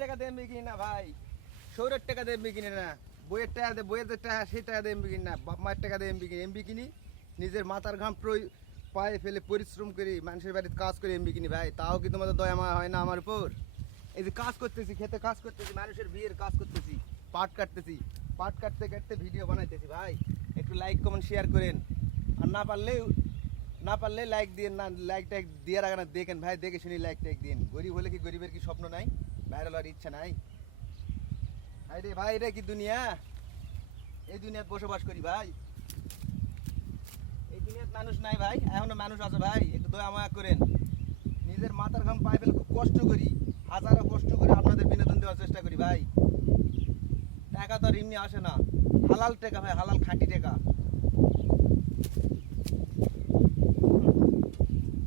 টাকা দিয়ে এমবি কিনি না ভাই, শহরের টাকা দিয়ে এমবি কিনি না, বইয়ের টাকা দিয়ে বইয়ের যে টাকা সেই টাকা দিয়ে এমবি কিনি না, বাপ মায়ের টাকা দিয়ে এমবি কিনি নিজের মাথার ঘাম পায়ে ফেলে পরিশ্রম করি, মানুষের বাড়িতে কাজ করে এমবি কিনি ভাই। তাও কি তোমাদের দয়া মায়া হয় না আমার উপর? এই যে কাজ করতেছি, খেতে কাজ করতেছি, মানুষের বিয়ের কাজ করতেছি, পাট কাটতেছি, পাট কাটতে কাটতে ভিডিও বানাইতেছি ভাই। একটু লাইক কমেন্ট শেয়ার করেন, আর না পারলে লাইক দিয়ে না, লাইক টাইক দিয়ে রাখা না, দেখেন ভাই, দেখে শুনি লাইক টাইক দিন। গরিব হলে কি গরিবের কি স্বপ্ন নাই, ভাইরাল হওয়ার ইচ্ছা নাই? আরে ভাই, এটা কি দুনিয়া? এই দুনিয়াতে বসবাস করি ভাই, এই দুনিয়াতে মানুষ নাই ভাই, এখনো মানুষ আছে ভাই, একটু দয়া মায়া করেন। নিজের মাথার ঘাম পায়ে ফেলে খুব কষ্ট করি, হাজারো কষ্ট করে আপনাদের বিনোদন দেওয়ার চেষ্টা করি ভাই। টাকা তো আর এমনি আসে না, হালাল টাকা ভাই, হালাল খাঁটি টাকা।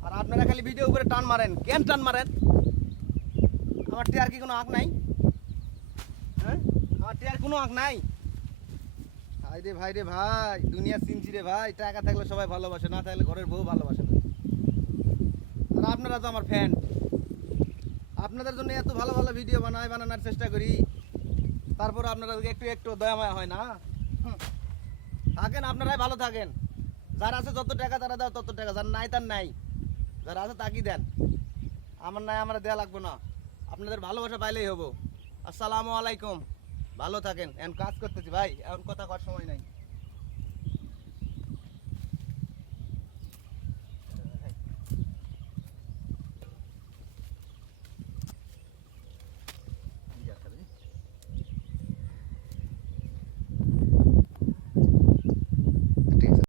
আর আপনারা খালি ভিডিও উপরে টান মারেন, কেন টান মারেন? আমার টিয়ার কি কোনো আঁক নাই? হ্যাঁ, আমার টিয়ার কোনো আঁক নাই। ভাই রে ভাই রে ভাই, দুনিয়া চিনছি রে ভাই, টাকা থাকলে সবাই ভালোবাসে, না থাকলে ঘরের বউ ভালোবাসে না। আর আপনারা তো আমার ফ্যান, আপনাদের জন্য এত ভালো ভালো ভিডিও বানানোর চেষ্টা করি, তারপর আপনারা একটু একটু দয়া মায়া হয় না? থাকেন, আপনারাই ভালো থাকেন। যার আছে যত টাকা তারা দাও তত টাকা, যার নাই তার নাই, যারা আছে তাকেই দেন। আমার নাই, আমার দেওয়া লাগবে না, আপনাদের ভালোবাসা পাইলেই হবো। আসসালামু আলাইকুম, ভালো থাকেন। এখন কাজ করতেছি ভাই, এখন কথা কর সময় নাই।